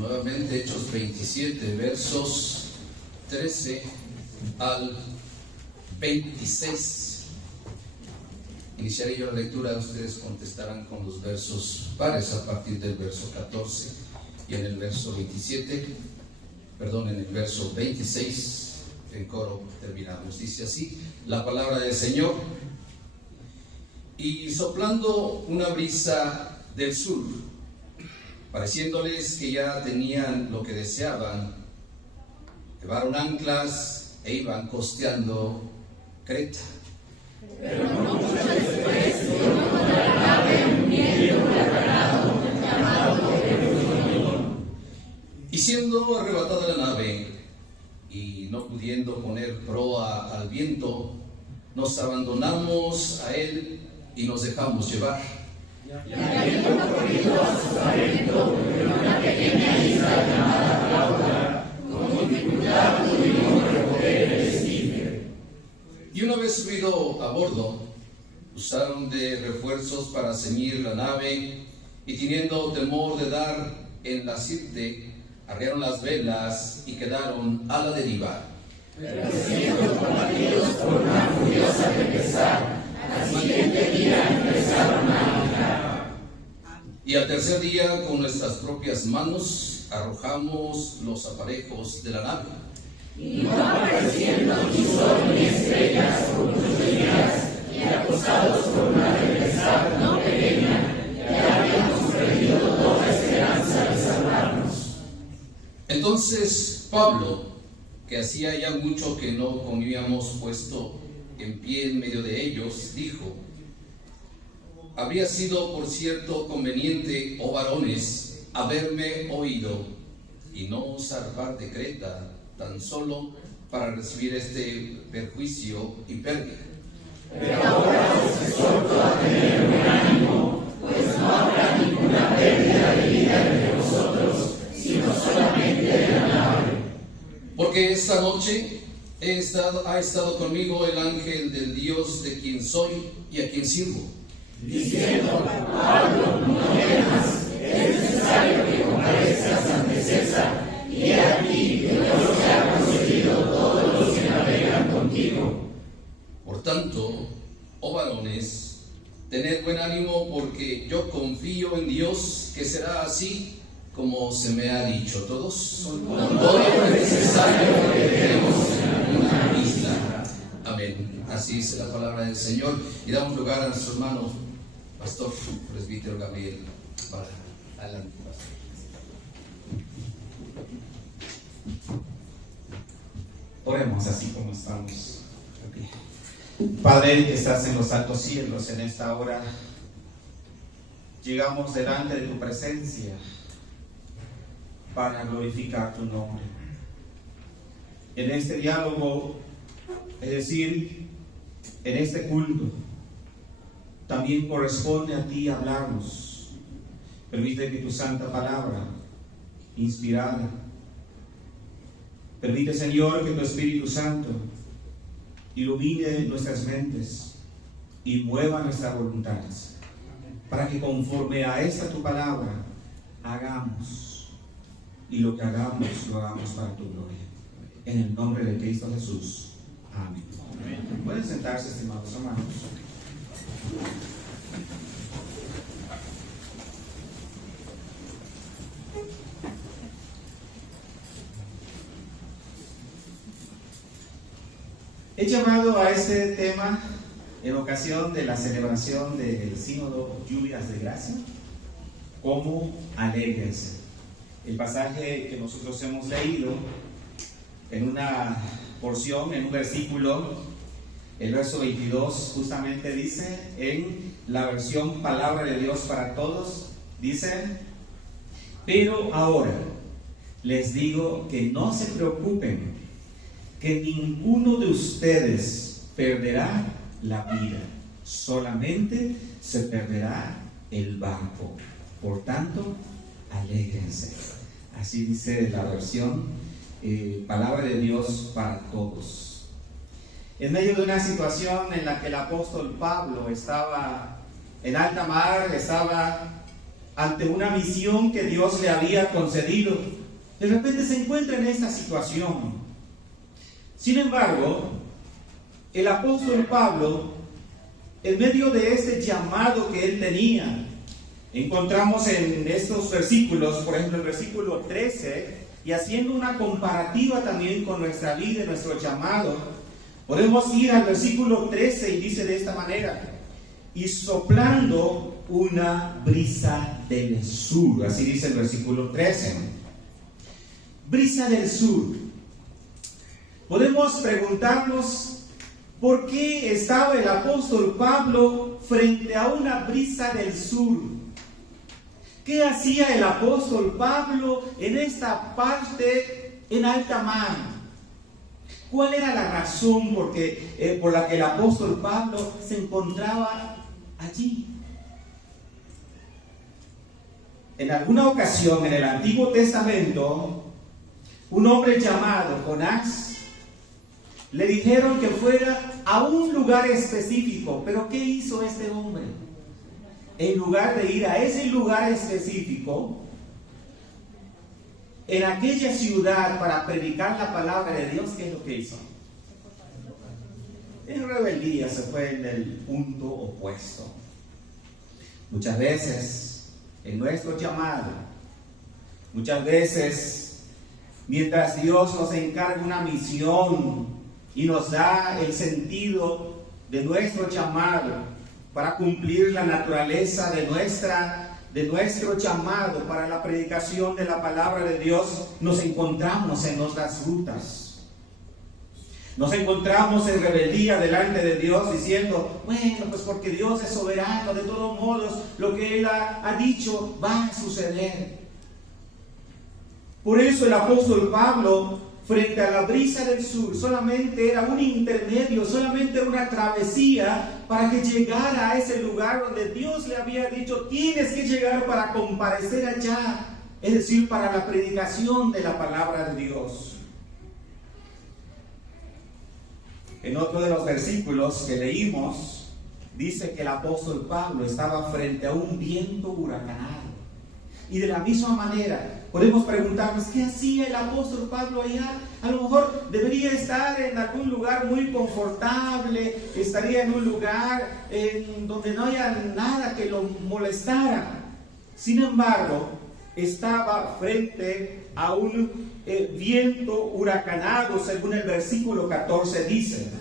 nuevamente Hechos 27, versos 13 al 26. Iniciaré yo la lectura, ustedes contestarán con los versos pares a partir del verso 14 y en el verso 26, en coro terminamos. Dice así la palabra del Señor: y soplando una brisa del sur, pareciéndoles que ya tenían lo que deseaban, llevaron anclas e iban costeando Creta. Pero no mucho después vino contra la nave un viento huracanado llamado Eufonión. Y siendo arrebatada la nave y no pudiendo poner proa al viento, nos abandonamos a él y nos dejamos llevar. Y habiendo corrido a Sotavento, en una pequeña isla llamada Clauda, con dificultad pudimos recoger el esquife. Y una vez subido a bordo, usaron de refuerzos para ceñir la nave, y teniendo temor de dar en la sirte, arriaron las velas y quedaron a la deriva. Pero siendo combatidos por una furiosa tempestad, al siguiente día empezaron a anclar. Y al tercer día, con nuestras propias manos, arrojamos los aparejos de la nave. Y no apareciendo ni sol ni estrellas por muchos días, y acosados por una tempestad no pequeña, ya habíamos perdido toda esperanza de salvarnos. Entonces Pablo, que hacía ya mucho que no comíamos puesto en pie en medio de ellos, dijo: habría sido por cierto conveniente, oh varones, haberme oído y no zarpar de Creta tan solo para recibir este perjuicio y pérdida. Pero ahora os exhorto a tener buen ánimo, pues no habrá ninguna pérdida de vida entre vosotros, sino solamente de la nave. Porque esta noche ha estado conmigo el ángel del Dios de quien soy y a quien sirvo, diciendo: Pablo, no temas, es necesario que comparezcas ante César, y he aquí que Dios te ha concedido todos los que navegan contigo. Por tanto, oh varones, tened buen ánimo, porque yo confío en Dios que será así como se me ha dicho. Todos, con todo lo necesario que tenemos en una isla. Amén. Así dice la palabra del Señor. Y damos lugar a nuestro hermano pastor presbítero Gabriel. Adelante, pastor. Oremos así como estamos. Padre que estás en los altos cielos, en esta hora llegamos delante de tu presencia para glorificar tu nombre. En este diálogo, es decir, en este culto, también corresponde a ti hablarnos. Permite que tu santa palabra, inspirada, permite, Señor, que tu Espíritu Santo ilumine nuestras mentes y mueva nuestras voluntades, para que conforme a esta tu palabra hagamos, y lo que hagamos lo hagamos para tu gloria. En el nombre de Cristo Jesús. Amén. Amén. Pueden sentarse, estimados hermanos. He llamado a este tema en ocasión de la celebración del Sínodo Lluvias de Gracia como alégrense. El pasaje que nosotros hemos leído en una porción, en un versículo, el verso 22, justamente dice, en la versión Palabra de Dios para Todos, dice: pero ahora les digo que no se preocupen, que ninguno de ustedes perderá la vida, solamente se perderá el barco. Por tanto, alégrense. Así dice la versión Palabra de Dios para Todos. En medio de una situación en la que el apóstol Pablo estaba en alta mar, estaba ante una misión que Dios le había concedido, de repente se encuentra en esta situación. Sin embargo, el apóstol Pablo, en medio de este llamado que él tenía, encontramos en estos versículos, por ejemplo el versículo 13, y haciendo una comparativa también con nuestra vida y nuestro llamado, podemos ir al versículo 13 y dice de esta manera: y soplando una brisa del sur. Así dice el versículo 13. Brisa del sur. Podemos preguntarnos por qué estaba el apóstol Pablo frente a una brisa del sur. ¿Qué hacía el apóstol Pablo en esta parte en alta mar? ¿Cuál era la razón por la que el apóstol Pablo se encontraba allí? En alguna ocasión en el Antiguo Testamento, un hombre llamado Jonás, le dijeron que fuera a un lugar específico. ¿Pero qué hizo este hombre? En lugar de ir a ese lugar específico, en aquella ciudad para predicar la palabra de Dios, ¿qué es lo que hizo? En rebeldía se fue en el punto opuesto. Muchas veces en nuestro llamado, muchas veces mientras Dios nos encarga una misión y nos da el sentido de nuestro llamado para cumplir la naturaleza de nuestro llamado para la predicación de la palabra de Dios, nos encontramos en otras rutas. Nos encontramos en rebeldía delante de Dios diciendo, bueno, pues porque Dios es soberano, de todos modos, lo que Él ha dicho va a suceder. Por eso el apóstol Pablo, frente a la brisa del sur, solamente era un intermedio, solamente era una travesía para que llegara a ese lugar donde Dios le había dicho, tienes que llegar para comparecer allá, es decir, para la predicación de la palabra de Dios. En otro de los versículos que leímos, dice que el apóstol Pablo estaba frente a un viento huracanado. Y de la misma manera, podemos preguntarnos, ¿qué hacía el apóstol Pablo allá? A lo mejor debería estar en algún lugar muy confortable, estaría en un lugar donde no haya nada que lo molestara. Sin embargo, estaba frente a un viento huracanado, según el versículo 14 dice.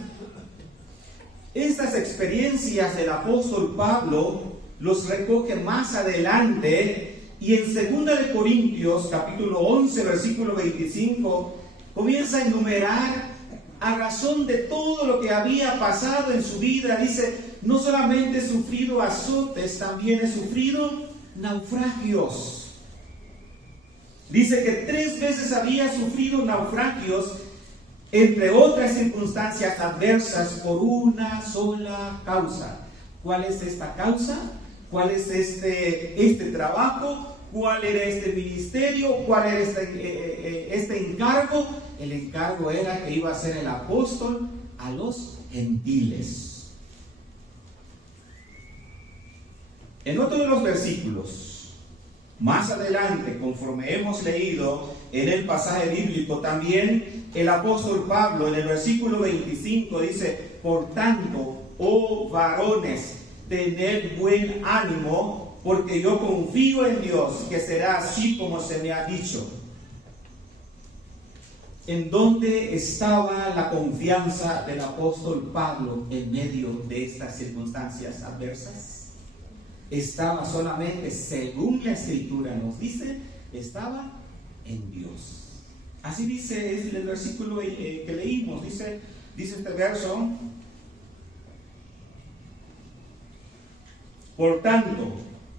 Estas experiencias del apóstol Pablo los recoge más adelante, y en 2 de Corintios capítulo 11 versículo 25 comienza a enumerar a razón de todo lo que había pasado en su vida. Dice, no solamente he sufrido azotes, también he sufrido naufragios. Dice que 3 veces había sufrido naufragios, entre otras circunstancias adversas, por una sola causa. ¿Cuál es esta causa? ¿Cuál es este trabajo? ¿Cuál era este ministerio? ¿Cuál era este encargo? El encargo era que iba a ser el apóstol a los gentiles. En otro de los versículos, más adelante, conforme hemos leído en el pasaje bíblico, también el apóstol Pablo en el versículo 25 dice, por tanto, oh varones, tened buen ánimo, porque yo confío en Dios, que será así como se me ha dicho. ¿En dónde estaba la confianza del apóstol Pablo en medio de estas circunstancias adversas? Estaba solamente, según la Escritura nos dice, estaba en Dios. Así dice es el versículo que leímos, dice este verso, por tanto,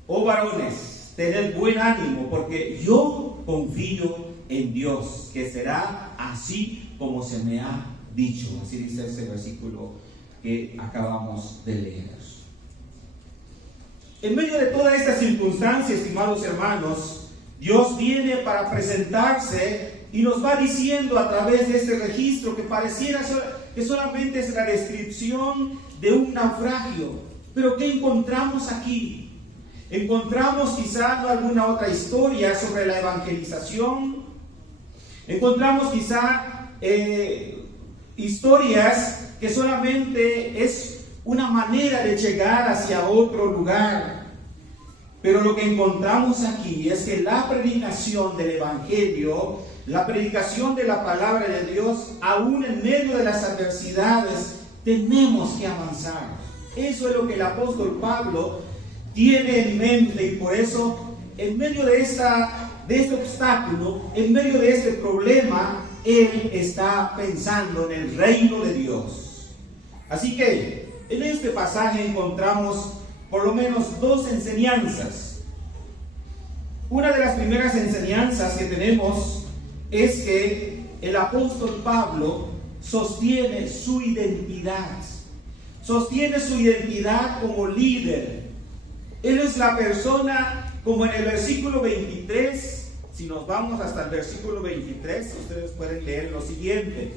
oh varones, tened buen ánimo, porque yo confío en Dios, que será así como se me ha dicho. Así dice ese versículo que acabamos de leer. En medio de toda esta circunstancia, estimados hermanos, Dios viene para presentarse y nos va diciendo a través de este registro que pareciera que solamente es la descripción de un naufragio. Pero ¿qué encontramos aquí? Encontramos quizá alguna otra historia sobre la evangelización. Encontramos quizá historias que solamente es una manera de llegar hacia otro lugar. Pero lo que encontramos aquí es que la predicación del Evangelio, la predicación de la palabra de Dios, aún en medio de las adversidades, tenemos que avanzar. Eso es lo que el apóstol Pablo tiene en mente, y por eso, en medio de este obstáculo, en medio de este problema, él está pensando en el reino de Dios. Así que en este pasaje encontramos por lo menos dos enseñanzas. Una de las primeras enseñanzas que tenemos es que el apóstol Pablo sostiene su identidad. Sostiene su identidad como líder. Él es la persona, como en el versículo 23, si nos vamos hasta el versículo 23, ustedes pueden leer lo siguiente: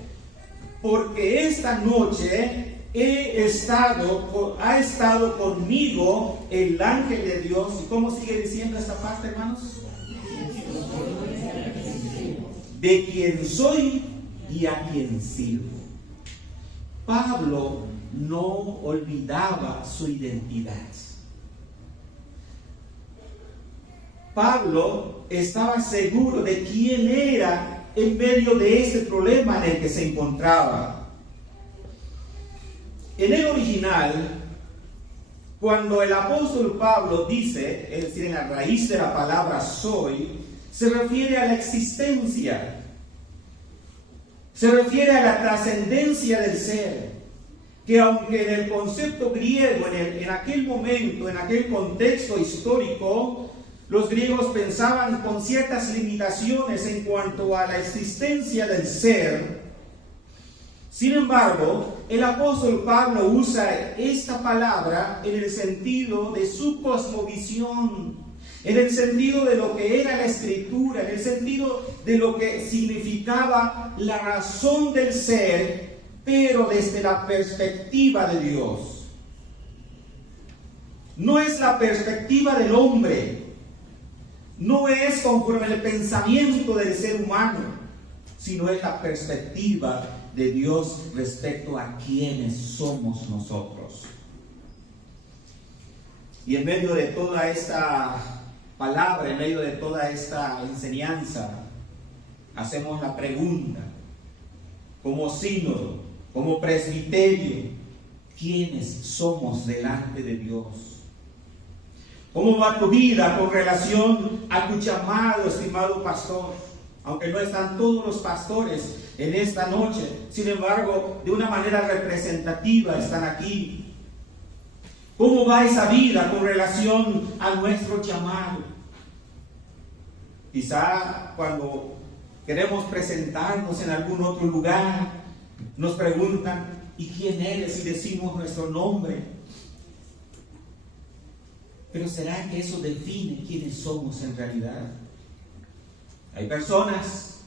porque esta noche ha estado conmigo el ángel de Dios. ¿Y cómo sigue diciendo esta parte, hermanos? De quien soy y a quien sirvo. Pablo no olvidaba su identidad. Pablo estaba seguro de quién era en medio de ese problema en el que se encontraba. En el original, cuando el apóstol Pablo dice, es decir, en la raíz de la palabra soy, se refiere a la existencia, se refiere a la trascendencia del ser, que aunque en el concepto griego, en aquel momento, en aquel contexto histórico, los griegos pensaban con ciertas limitaciones en cuanto a la existencia del ser. Sin embargo, el apóstol Pablo usa esta palabra en el sentido de su cosmovisión, en el sentido de lo que era la escritura, en el sentido de lo que significaba la razón del ser, pero desde la perspectiva de Dios. No es la perspectiva del hombre, no es conforme al pensamiento del ser humano, sino es la perspectiva de Dios respecto a quienes somos nosotros. Y en medio de toda esta palabra, en medio de toda esta enseñanza, hacemos la pregunta, como sínodo, como presbiterio, ¿quiénes somos delante de Dios? ¿Cómo va tu vida con relación a tu llamado, estimado pastor? Aunque no están todos los pastores en esta noche, sin embargo, de una manera representativa están aquí. ¿Cómo va esa vida con relación a nuestro llamado? Quizá cuando queremos presentarnos en algún otro lugar, nos preguntan, ¿y quién eres? Y decimos nuestro nombre. Pero ¿será que eso define quiénes somos en realidad? Hay personas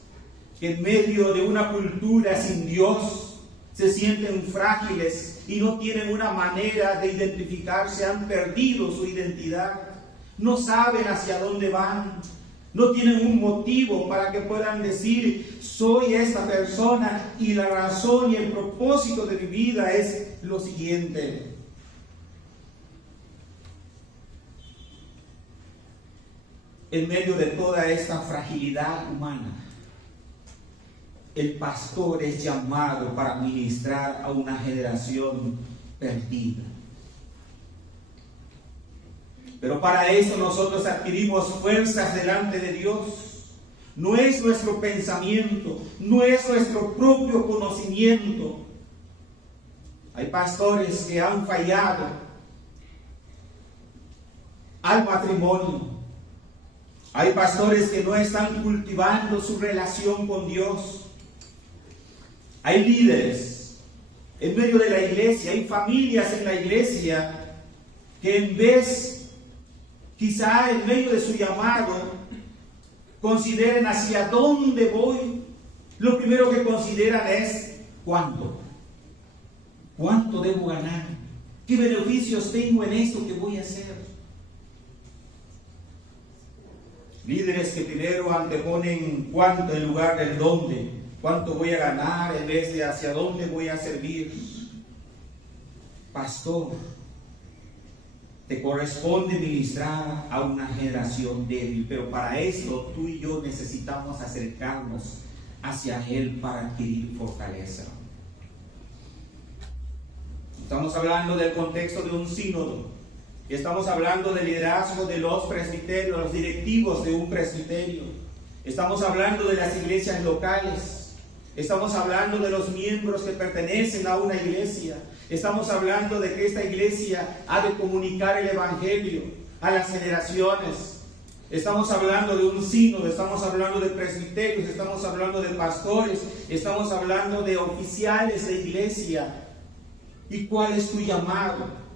que en medio de una cultura sin Dios se sienten frágiles y no tienen una manera de identificarse, han perdido su identidad, no saben hacia dónde van, no tienen un motivo para que puedan decir, soy esta persona y la razón y el propósito de mi vida es lo siguiente. En medio de toda esta fragilidad humana, el pastor es llamado para ministrar a una generación perdida. Pero para eso nosotros adquirimos fuerzas delante de Dios. No es nuestro pensamiento, no es nuestro propio conocimiento. Hay pastores que han fallado al matrimonio. Hay pastores que no están cultivando su relación con Dios. Hay líderes en medio de la iglesia, hay familias en la iglesia que en vez, quizá en medio de su llamado, consideren hacia dónde voy. Lo primero que consideran es ¿cuánto? ¿Cuánto debo ganar? ¿Qué beneficios tengo en esto que voy a hacer? Líderes que primero anteponen cuánto en lugar del dónde, cuánto voy a ganar en vez de hacia dónde voy a servir. Pastor, te corresponde ministrar a una generación débil, pero para esto tú y yo necesitamos acercarnos hacia Él para adquirir fortaleza. Estamos hablando del contexto de un sínodo. Estamos hablando del liderazgo de los presbiterios, los directivos de un presbiterio. Estamos hablando de las iglesias locales. Estamos hablando de los miembros que pertenecen a una iglesia. Estamos hablando de que esta iglesia ha de comunicar el evangelio a las generaciones. Estamos hablando de un sínodo, estamos hablando de presbiterios, estamos hablando de pastores, estamos hablando de oficiales de iglesia. ¿Y cuál es tu llamado?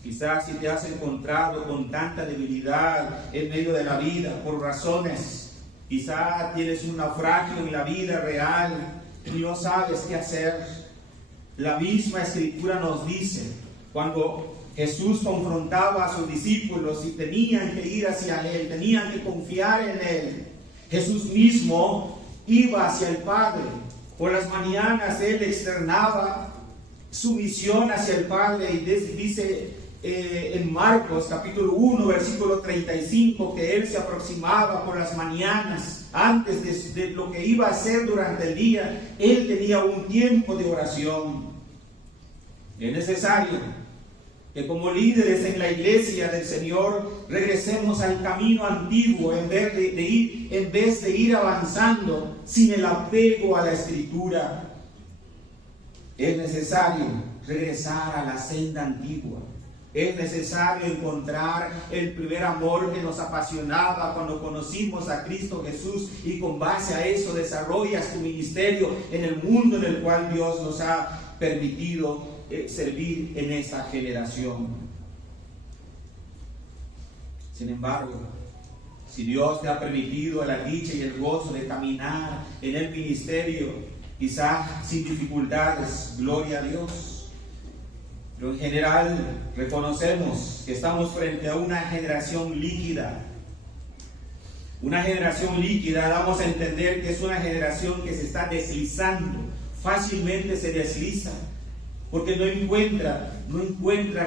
Quizás si te has encontrado con tanta debilidad en medio de la vida por razones, quizás tienes un naufragio en la vida real y no sabes qué hacer. La misma Escritura nos dice, cuando Jesús confrontaba a sus discípulos y tenían que ir hacia Él, tenían que confiar en Él, Jesús mismo iba hacia el Padre. Por las mañanas Él externaba su misión hacia el Padre y dice en Marcos capítulo 1 versículo 35 que Él se aproximaba por las mañanas antes de lo que iba a hacer durante el día. Él tenía un tiempo de oración. Es necesario que como líderes en la iglesia del Señor regresemos al camino antiguo en vez de ir avanzando sin el apego a la Escritura. Es necesario regresar a la senda antigua. Es necesario encontrar el primer amor que nos apasionaba cuando conocimos a Cristo Jesús y con base a eso desarrollas tu ministerio en el mundo en el cual Dios nos ha permitido servir en esta generación. Sin embargo, si Dios te ha permitido la dicha y el gozo de caminar en el ministerio, quizás sin dificultades, gloria a Dios. Pero en general reconocemos que estamos frente a una generación líquida. Una generación líquida, damos a entender que es una generación que se está deslizando, fácilmente se desliza, porque no encuentra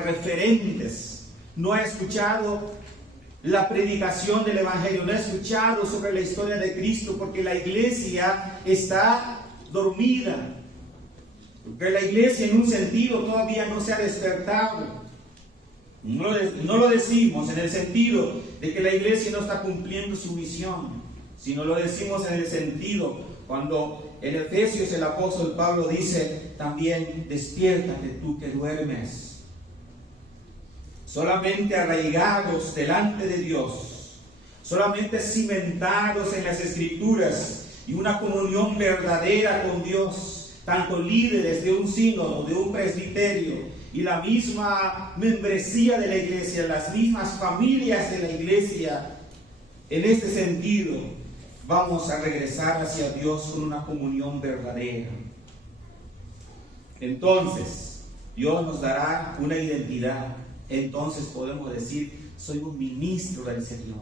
referentes, no ha escuchado la predicación del Evangelio, no ha escuchado sobre la historia de Cristo, porque la iglesia está dormida. Porque la iglesia en un sentido todavía no se ha despertado. No lo decimos en el sentido de que la iglesia no está cumpliendo su misión, sino lo decimos en el sentido cuando en Efesios el apóstol Pablo dice también: despiértate tú que duermes. Solamente arraigados delante de Dios, solamente cimentados en las Escrituras y una comunión verdadera con Dios, tanto líderes de un sínodo, de un presbiterio y la misma membresía de la iglesia, las mismas familias de la iglesia, en este sentido vamos a regresar hacia Dios con una comunión verdadera. Entonces Dios nos dará una identidad. Entonces podemos decir: soy un ministro del Señor.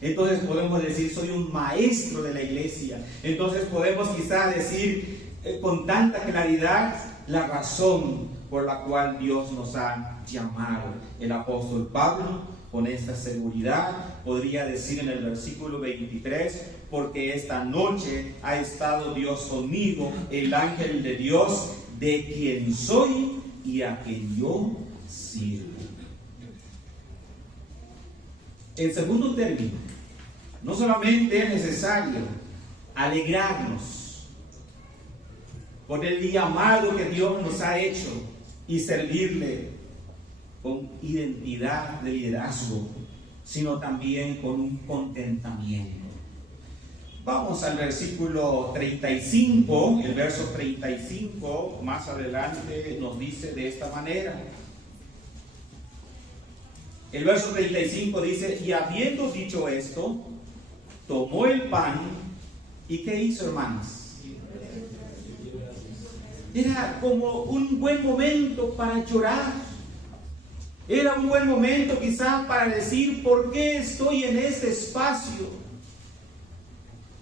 Entonces podemos decir: soy un maestro de la iglesia. Entonces podemos quizás decir con tanta claridad la razón por la cual Dios nos ha llamado. El apóstol Pablo, con esta seguridad, podría decir en el versículo 23: porque esta noche ha estado Dios conmigo, el ángel de Dios, de quien soy y a quien yo sirvo. En segundo término, no solamente es necesario alegrarnos por el llamado que Dios nos ha hecho y servirle con identidad de liderazgo, sino también con un contentamiento. Vamos al versículo 35, el verso 35 más adelante nos dice de esta manera. El verso 35 dice: y habiendo dicho esto, tomó el pan y ¿qué hizo, hermanos? Era como un buen momento para llorar. Era un buen momento quizás para decir, ¿por qué estoy en este espacio?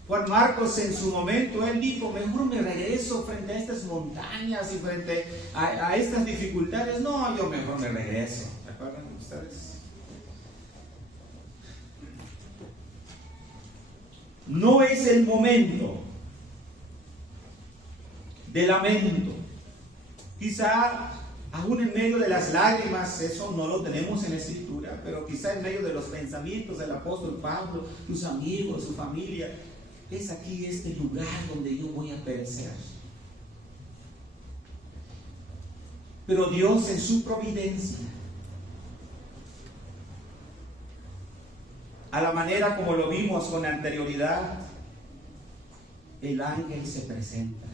Juan Marcos en su momento, él dijo, mejor me regreso frente a estas montañas y frente a estas dificultades. No, yo mejor me regreso. ¿Se acuerdan ustedes? No es el momento de lamento. Quizá aún en medio de las lágrimas, eso no lo tenemos en la Escritura, pero quizá en medio de los pensamientos del apóstol Pablo, tus amigos, su familia, es aquí este lugar donde yo voy a perecer. Pero Dios en su providencia, a la manera como lo vimos con anterioridad, el ángel se presenta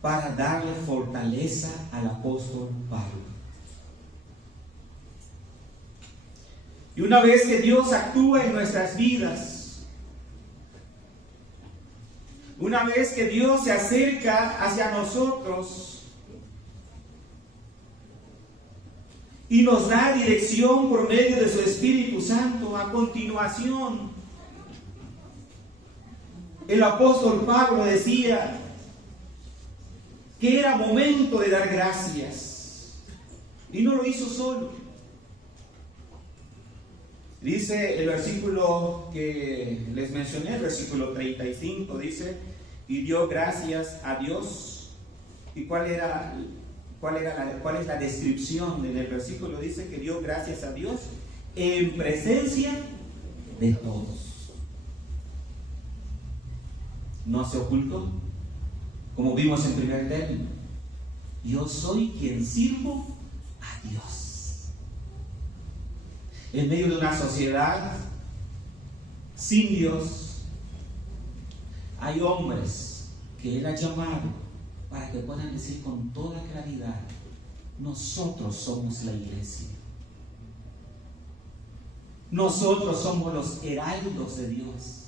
para darle fortaleza al apóstol Pablo. Y una vez que Dios actúa en nuestras vidas, una vez que Dios se acerca hacia nosotros y nos da dirección por medio de su Espíritu Santo, a continuación, el apóstol Pablo decía que era momento de dar gracias. Y no lo hizo solo. Dice el versículo que les mencioné, el versículo 35, dice, y dio gracias a Dios. ¿Y cuál es la descripción en el versículo? Dice que dio gracias a Dios en presencia de todos. No se ocultó, como vimos en primer término. Yo soy quien sirvo a Dios. En medio de una sociedad sin Dios, hay hombres que Él ha llamado para que puedan decir con toda claridad, nosotros somos la iglesia. Nosotros somos los heraldos de Dios.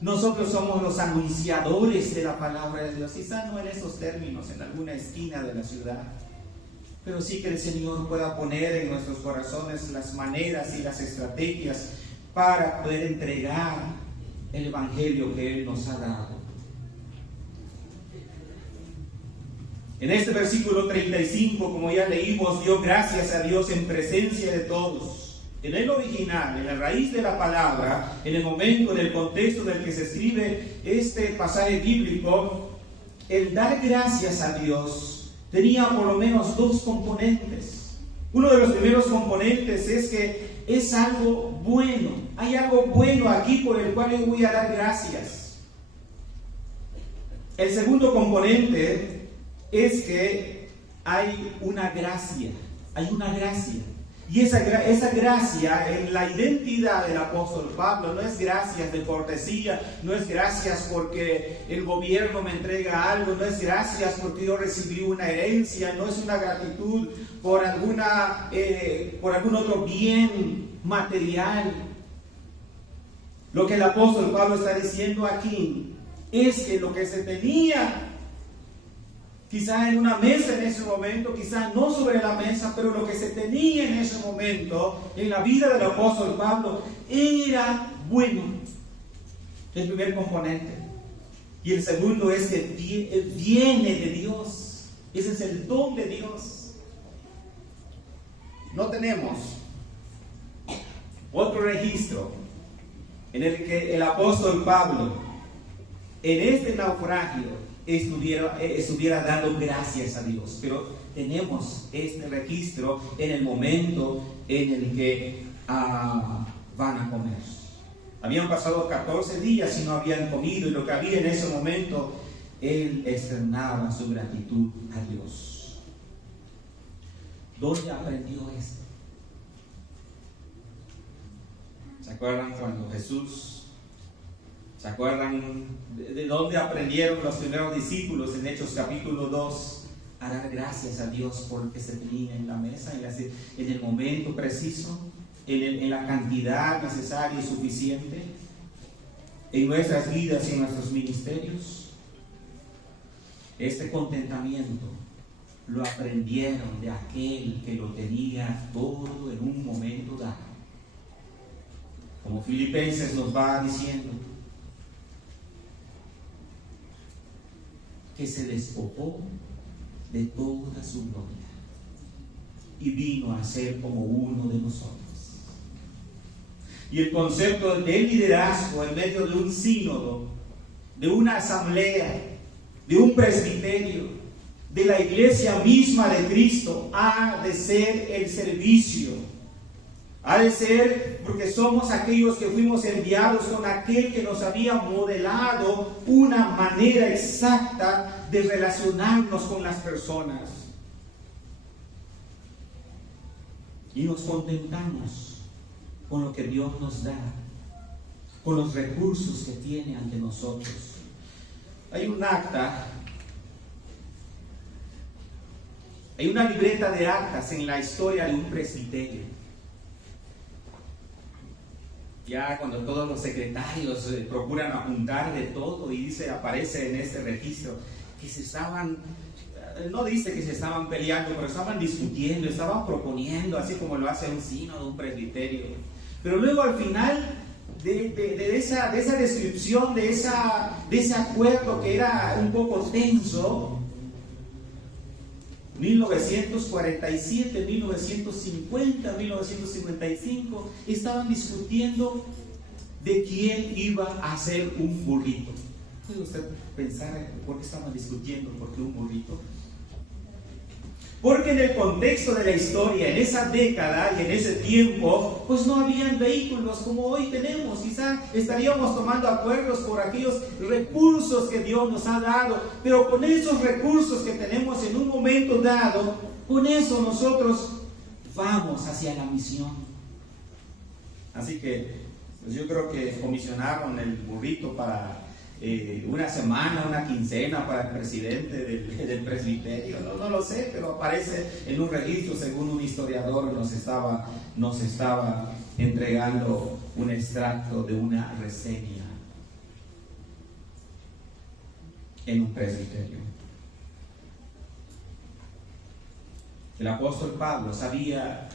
Nosotros somos los anunciadores de la palabra de Dios. Quizás no en esos términos, en alguna esquina de la ciudad, pero sí que el Señor pueda poner en nuestros corazones las maneras y las estrategias para poder entregar el Evangelio que Él nos ha dado. En este versículo 35, como ya leímos, dio gracias a Dios en presencia de todos. En el original, en la raíz de la palabra, en el momento, en el contexto del que se escribe este pasaje bíblico, el dar gracias a Dios tenía por lo menos dos componentes. Uno de los primeros componentes es que es algo bueno. Hay algo bueno aquí por el cual yo voy a dar gracias. El segundo componente es que hay una gracia. Hay una gracia. Y esa gracia en la identidad del apóstol Pablo no es gracias de cortesía, no es gracias porque el gobierno me entrega algo, no es gracias porque yo recibí una herencia, no es una gratitud por algún otro bien material. Lo que el apóstol Pablo está diciendo aquí es que lo que se tenía quizá en una mesa en ese momento, quizá no sobre la mesa, pero lo que se tenía en ese momento en la vida del apóstol Pablo era bueno. El primer componente. Y el segundo es que viene de Dios. Ese es el don de Dios. No tenemos otro registro en el que el apóstol Pablo, en este naufragio, estuviera dando gracias a Dios, pero tenemos este registro en el momento en el que van a comer. Habían pasado 14 días y no habían comido, y lo que había en ese momento, él externaba su gratitud a Dios. ¿Dónde aprendió esto? ¿Se acuerdan cuando Jesús? ¿Se acuerdan de dónde aprendieron los primeros discípulos en Hechos capítulo 2 a dar gracias a Dios por lo que se tenía en la mesa, en el momento preciso, en la cantidad necesaria y suficiente, en nuestras vidas y en nuestros ministerios? Este contentamiento lo aprendieron de aquel que lo tenía todo en un momento dado. Como Filipenses nos va diciendo, que se despojó de toda su gloria y vino a ser como uno de nosotros. Y el concepto del liderazgo en medio de un sínodo, de una asamblea, de un presbiterio, de la iglesia misma de Cristo, ha de ser el servicio. Ha de ser porque somos aquellos que fuimos enviados con aquel que nos había modelado una manera exacta de relacionarnos con las personas. Y nos contentamos con lo que Dios nos da, con los recursos que tiene ante nosotros. Hay un acta, hay una libreta de actas en la historia de un presbiterio. Ya cuando todos los secretarios procuran apuntar de todo y aparece en este registro que se estaban, no dice que se estaban peleando, pero estaban discutiendo, estaban proponiendo, así como lo hace un sínodo, un presbiterio. Pero luego al final de esa descripción, de ese acuerdo que era un poco tenso, 1947, 1950, 1955, estaban discutiendo de quién iba a hacer un burrito. ¿Puede usted pensar por qué estaban discutiendo? ¿Por qué un burrito? Porque en el contexto de la historia, en esa década y en ese tiempo, pues no habían vehículos como hoy tenemos. Quizá estaríamos tomando acuerdos por aquellos recursos que Dios nos ha dado, pero con esos recursos que tenemos en un momento dado, con eso nosotros vamos hacia la misión. Así que pues yo creo que comisionaron el burrito para una semana, una quincena para el presidente del presbiterio, no lo sé, pero aparece en un registro, según un historiador nos estaba entregando un extracto de una reseña en un presbiterio. El apóstol Pablo sabía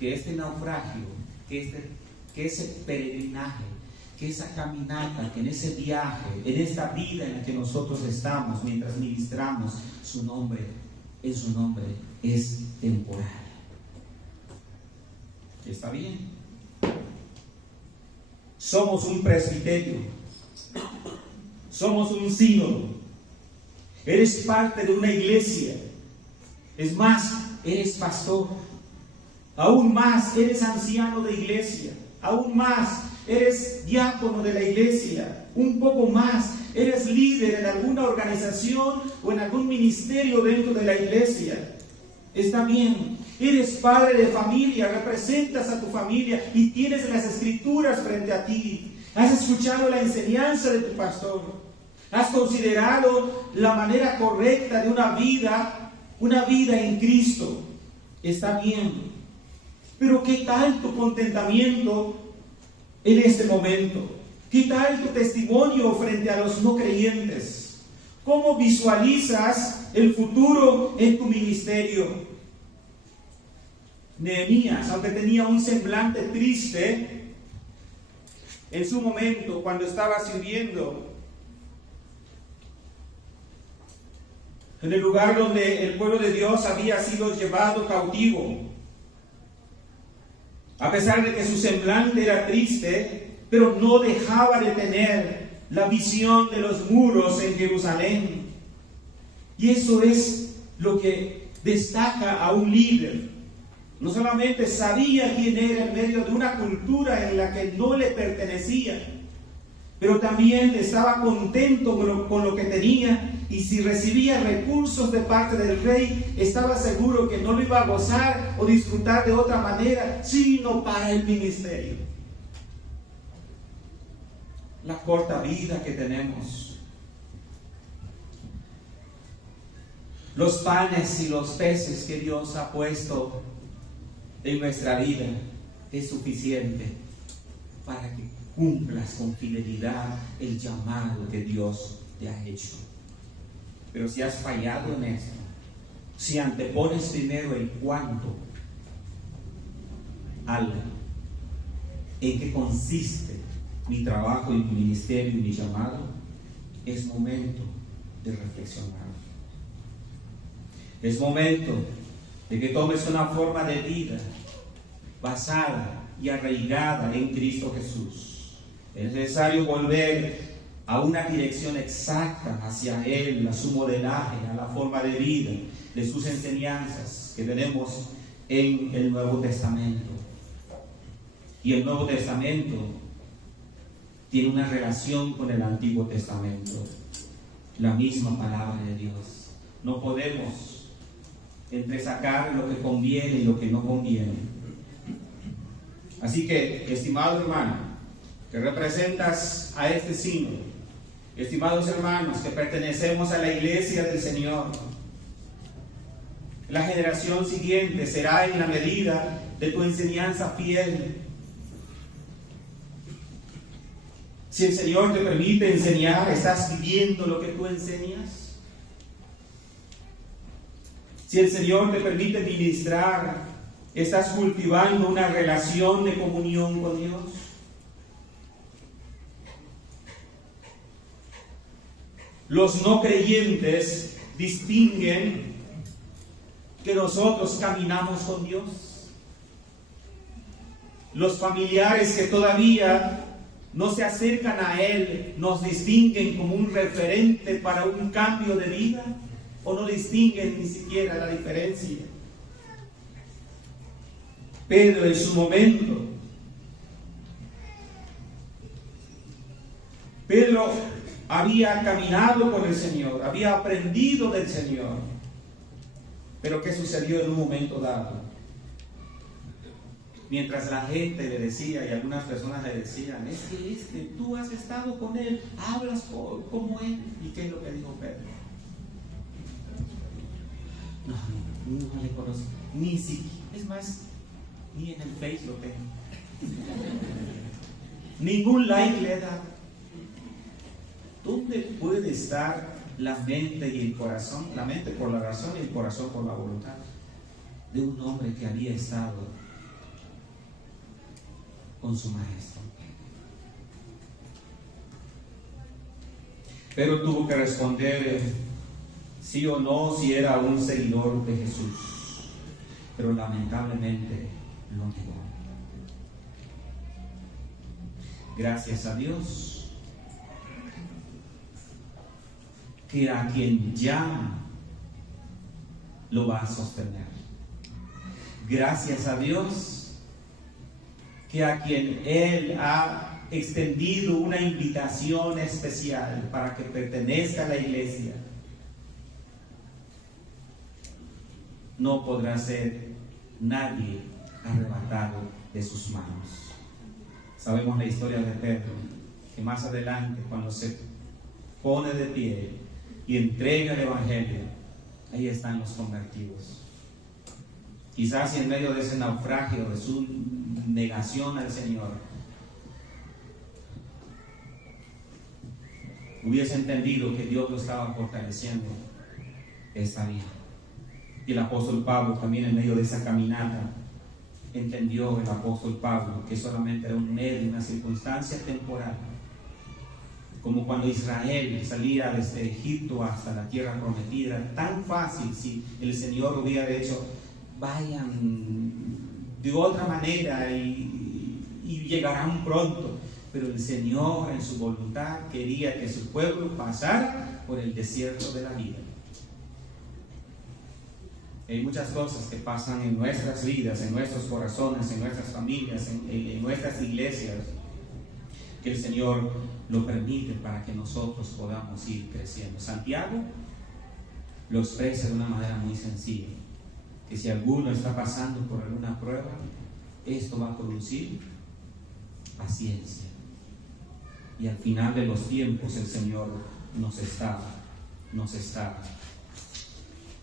que este naufragio, que ese peregrinaje, que esa caminata, que en ese viaje, en esta vida en la que nosotros estamos mientras ministramos su nombre es temporal. ¿Está bien? Somos un presbiterio, somos un sínodo, eres parte de una iglesia, es más, eres pastor, aún más, eres anciano de iglesia, aún más, eres diácono de la iglesia, un poco más, eres líder en alguna organización o en algún ministerio dentro de la iglesia. Está bien, eres padre de familia, representas a tu familia y tienes las escrituras frente a ti. Has escuchado la enseñanza de tu pastor, has considerado la manera correcta de una vida en Cristo. Está bien, pero ¿qué tal tu contentamiento en este momento? ¿Qué tal tu testimonio frente a los no creyentes? ¿Cómo visualizas el futuro en tu ministerio? Nehemías, aunque tenía un semblante triste en su momento cuando estaba sirviendo en el lugar donde el pueblo de Dios había sido llevado cautivo, a pesar de que su semblante era triste, pero no dejaba de tener la visión de los muros en Jerusalén. Y eso es lo que destaca a un líder. No solamente sabía quién era en medio de una cultura en la que no le pertenecía, pero también estaba contento con lo que tenía, y si recibía recursos de parte del rey, estaba seguro que no lo iba a gozar o disfrutar de otra manera, sino para el ministerio. La corta vida que tenemos, los panes y los peces que Dios ha puesto en nuestra vida, es suficiente para que cumplas con fidelidad el llamado que Dios te ha hecho. Pero si has fallado en esto, si antepones primero el cuánto al en qué consiste mi trabajo y mi ministerio y mi llamado, es momento de reflexionar. Es momento de que tomes una forma de vida basada y arraigada en Cristo Jesús. Es necesario volver a una dirección exacta hacia Él, a su modelaje, a la forma de vida, de sus enseñanzas que tenemos en el Nuevo Testamento. Y el Nuevo Testamento tiene una relación con el Antiguo Testamento, la misma palabra de Dios. No podemos entresacar lo que conviene y lo que no conviene. Así que, estimado hermano, que representas a este sínodo, estimados hermanos que pertenecemos a la iglesia del Señor, la generación siguiente será en la medida de tu enseñanza fiel. Si el Señor te permite enseñar, ¿estás viviendo lo que tú enseñas? Si el Señor te permite ministrar, ¿estás cultivando una relación de comunión con Dios? Los no creyentes distinguen que nosotros caminamos con Dios. Los familiares que todavía no se acercan a Él, ¿nos distinguen como un referente para un cambio de vida? ¿O no distinguen ni siquiera la diferencia? Pedro en su momento, Pedro había caminado con el Señor, había aprendido del Señor. Pero ¿qué sucedió en un momento dado? Mientras la gente le decía, y algunas personas le decían, es que tú has estado con él, hablas como él. ¿Y qué es lo que dijo Pedro? No le conozco, ni siquiera, es más, ni en el Facebook lo tengo. Ningún like le da. ¿Dónde puede estar la mente y el corazón? La mente por la razón y el corazón por la voluntad de un hombre que había estado con su maestro. Pero tuvo que responder sí o no si era un seguidor de Jesús. Pero lamentablemente lo negó. Gracias a Dios que a quien llama lo va a sostener. Gracias a Dios que a quien Él ha extendido una invitación especial para que pertenezca a la iglesia, no podrá ser nadie arrebatado de sus manos. Sabemos la historia de Pedro, que más adelante, cuando se pone de pie y entrega el Evangelio, ahí están los convertidos. Quizás en medio de ese naufragio, de su negación al Señor, hubiese entendido que Dios lo estaba fortaleciendo, está bien. Y el apóstol Pablo también, en medio de esa caminata, entendió el apóstol Pablo que solamente era un medio, una circunstancia temporal. Como cuando Israel salía desde Egipto hasta la tierra prometida, era tan fácil si el Señor hubiera dicho, vayan de otra manera y llegarán pronto. Pero el Señor en su voluntad quería que su pueblo pasara por el desierto de la vida. Hay muchas cosas que pasan en nuestras vidas, en nuestros corazones, en nuestras familias, en nuestras iglesias, que el Señor lo permite para que nosotros podamos ir creciendo. Santiago lo expresa de una manera muy sencilla, que si alguno está pasando por alguna prueba, esto va a producir paciencia. Y al final de los tiempos el Señor nos está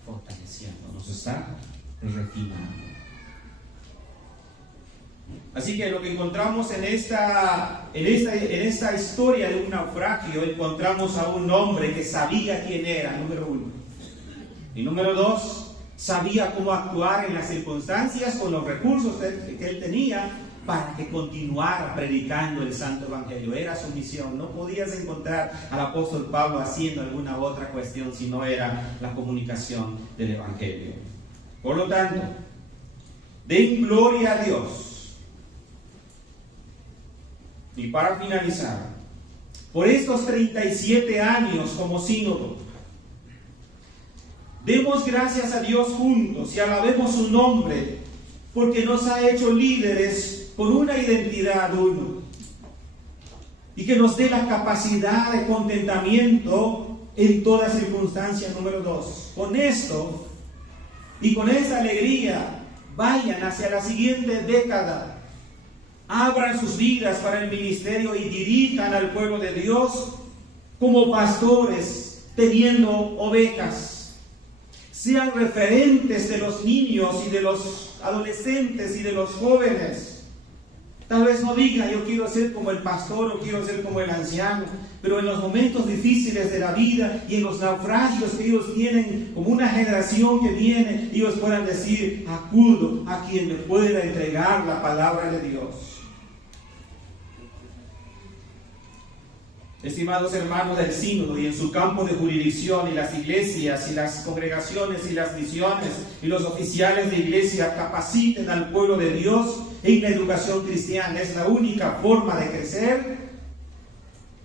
fortaleciendo, nos está refinando. Así que lo que encontramos en esta historia de un naufragio, encontramos a un hombre que sabía quién era, número uno. Y número dos, sabía cómo actuar en las circunstancias con los recursos que él tenía para que continuara predicando el Santo Evangelio. Era su misión. No podías encontrar al apóstol Pablo haciendo alguna otra cuestión si no era la comunicación del Evangelio. Por lo tanto, den gloria a Dios. Y para finalizar, por estos 37 años como sínodo, demos gracias a Dios juntos y alabemos su nombre, porque nos ha hecho líderes con una identidad uno, y que nos dé la capacidad de contentamiento en toda circunstancia. Número 2, con esto y con esa alegría vayan hacia la siguiente década, abran sus vidas para el ministerio y dirijan al pueblo de Dios como pastores teniendo ovejas. Sean referentes de los niños y de los adolescentes y de los jóvenes. Tal vez no diga yo quiero ser como el pastor o quiero ser como el anciano, pero en los momentos difíciles de la vida y en los naufragios que ellos tienen como una generación que viene, ellos puedan decir: acudo a quien me pueda entregar la palabra de Dios. Estimados hermanos del sínodo y en su campo de jurisdicción, y las iglesias y las congregaciones y las misiones y los oficiales de iglesia capaciten al pueblo de Dios en la educación cristiana. Es la única forma de crecer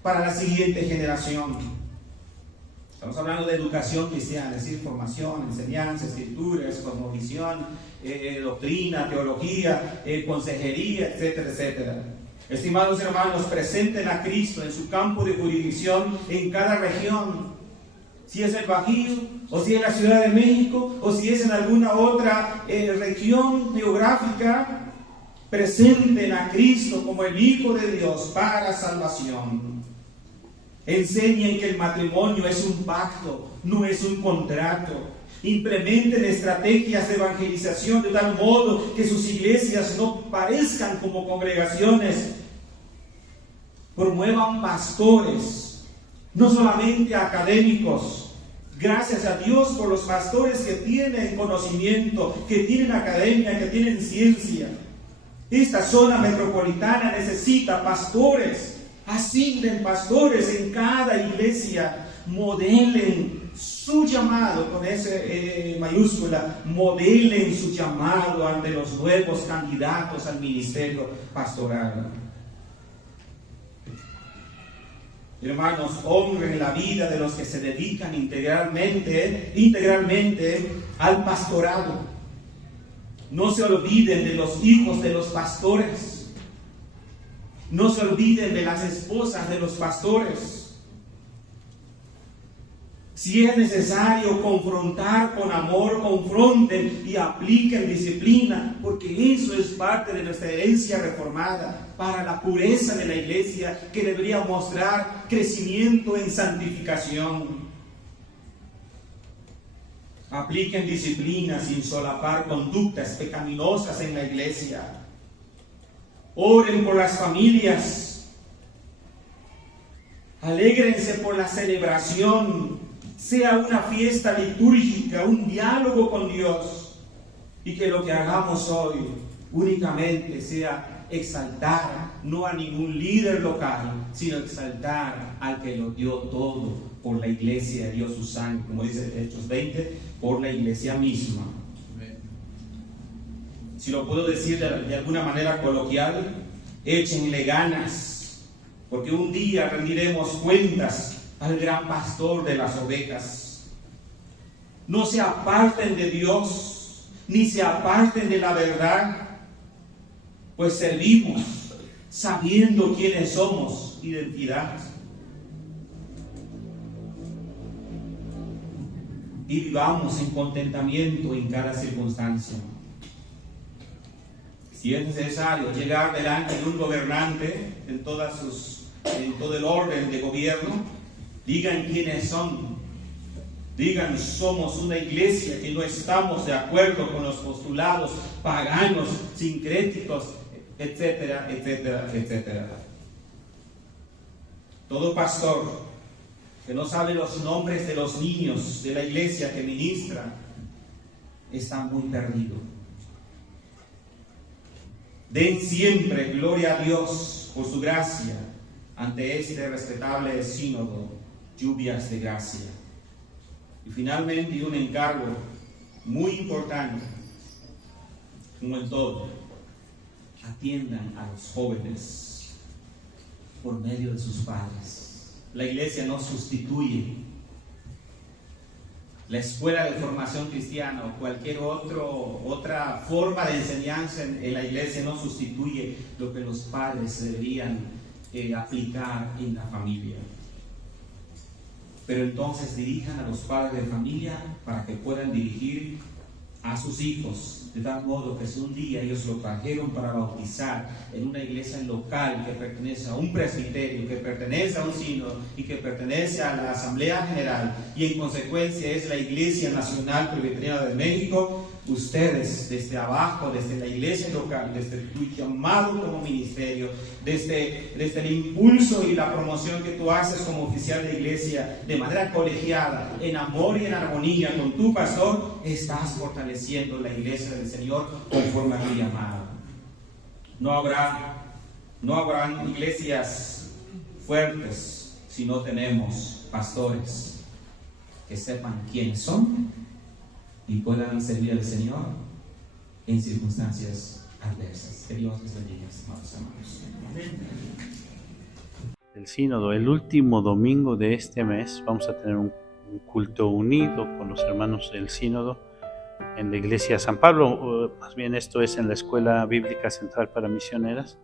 para la siguiente generación. Estamos hablando de educación cristiana, es decir, formación, enseñanza, escrituras, cosmovisión, doctrina, teología, consejería, etcétera, etcétera. Estimados hermanos, presenten a Cristo en su campo de jurisdicción en cada región. Si es el Bajío, o si es la Ciudad de México, o si es en alguna otra región geográfica, presenten a Cristo como el Hijo de Dios para salvación. Enseñen que el matrimonio es un pacto, no es un contrato. Implementen estrategias de evangelización de tal modo que sus iglesias no parezcan como congregaciones. Promuevan pastores, no solamente académicos. Gracias a Dios por los pastores que tienen conocimiento, que tienen academia, que tienen ciencia. Esta zona metropolitana necesita pastores. Asignen pastores en cada iglesia. Modelen su llamado, con ese mayúscula, modelen su llamado ante los nuevos candidatos al ministerio pastoral. Hermanos, honren la vida de los que se dedican integralmente al pastorado. No se olviden de los hijos de los pastores. No se olviden de las esposas de los pastores. Si es necesario confrontar con amor, confronten y apliquen disciplina, porque eso es parte de nuestra herencia reformada para la pureza de la iglesia, que debería mostrar crecimiento en santificación. Apliquen disciplina sin solapar conductas pecaminosas en la iglesia. Oren por las familias. Alégrense por la celebración. Sea una fiesta litúrgica, un diálogo con Dios, y que lo que hagamos hoy únicamente sea exaltar no a ningún líder local, sino exaltar al que lo dio todo por la iglesia, dio su sangre, como dice Hechos 20, por la iglesia misma. Si lo puedo decir de alguna manera coloquial, échenle ganas, porque un día rendiremos cuentas al gran pastor de las ovejas. No se aparten de Dios, ni se aparten de la verdad, pues servimos sabiendo quiénes somos, identidad. Y vivamos en contentamiento en cada circunstancia. Si es necesario llegar delante de un gobernante en todo el orden de gobierno, digan quiénes son. Digan: somos una iglesia que no estamos de acuerdo con los postulados paganos, sincréticos, etcétera, etcétera, etcétera. Todo pastor que no sabe los nombres de los niños de la iglesia que ministra, está muy perdido. Den siempre gloria a Dios por su gracia ante este respetable sínodo, lluvias de gracia. Y finalmente un encargo muy importante, como en todo, atiendan a los jóvenes por medio de sus padres. La iglesia no sustituye la escuela de formación cristiana o cualquier otra forma de enseñanza en la iglesia, no sustituye lo que los padres deberían aplicar en la familia. Pero entonces dirijan a los padres de familia para que puedan dirigir a sus hijos, de tal modo que si un día ellos lo trajeron para bautizar en una iglesia local que pertenece a un presbiterio, que pertenece a un sínodo y que pertenece a la Asamblea General, y en consecuencia es la Iglesia Nacional Presbiteriana de México, ustedes desde abajo, desde la iglesia local, desde tu llamado como ministerio, desde el impulso y la promoción que tú haces como oficial de iglesia, de manera colegiada, en amor y en armonía con tu pastor, estás fortaleciendo la iglesia del Señor conforme a tu llamado. No habrán iglesias fuertes si no tenemos pastores que sepan quiénes son y puedan servir al Señor en circunstancias adversas. Que Dios les bendiga, estimados hermanos. El sínodo, el último domingo de este mes, vamos a tener un culto unido con los hermanos del sínodo en la iglesia San Pablo, más bien esto es en la Escuela Bíblica Central para Misioneras.